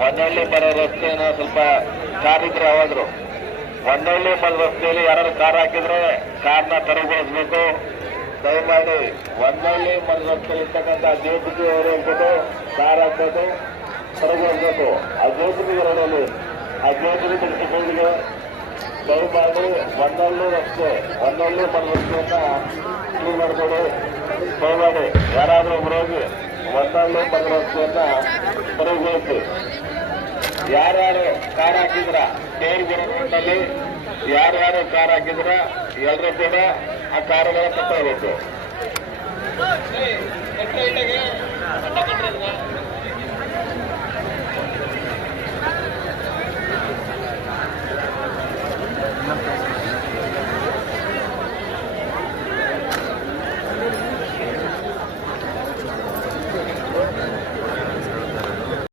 ಹೊನ್ನಳ್ಳಿ ಬರೋ ರಸ್ತೆನ ಸ್ವಲ್ಪ ಕಾರ್ ಇದ್ರೆ ಯಾವಾದ್ರು ಹೊನ್ನಳ್ಳಿ ಬರೋ ರಸ್ತೆಯಲ್ಲಿ ಯಾರು ಕಾರ್ ಹಾಕಿದ್ರೆ ಕಾರ್ನ ತೆರವುಗೊಳಿಸ್ಬೇಕು. ದಯಮಾಡಿ ಹೊನ್ನಳ್ಳಿ ಬರೋ ರಸ್ತೆಯಲ್ಲಿ ಇರ್ತಕ್ಕಂಥ ಜೇಸಿಬಿ ಅವರು ಇರ್ಬೋದು, ಕಾರ್ ಹಾಕ್ಬೇಕು, ತೆರವುಗೊಳಿಸ್ಬೇಕು. ಆ ಜೇಸಿಬಿ ರೋಡಲ್ಲಿ ಆ ಜೇಸಿಬಿ ಬಿಡಿಸಿಕೊಂಡಿಗೆ ದಯಮಾಡಿ ಹೊನ್ನಳ್ಳಿ ರಸ್ತೆ ಹೊನ್ನಳ್ಳಿ ಬರೋ ರಸ್ತೆಯನ್ನ ಕ್ಲೀನ್ ಮಾಡ್ಕೊಡಿ. ದಯಮಾಡಿ ಯಾರಾದ್ರೂ ಹೋಗಿ ಹೊನ್ನಳ್ಳಿ ಬರೋ ರಸ್ತೆಯನ್ನ ತೆರವುಗೊಳಿಸಿ. ಯಾರ್ಯಾರು ಕಾರ್ ಹಾಕಿದ್ರ ದೇವ್ರನಲ್ಲಿ ಯಾರ್ಯಾರು ಕಾರ್ ಹಾಕಿದ್ರ ಎಲ್ಲರೂ ಕೂಡ ಆ ಕಾರುಗಳ ತಪ್ಪಬೇಕು.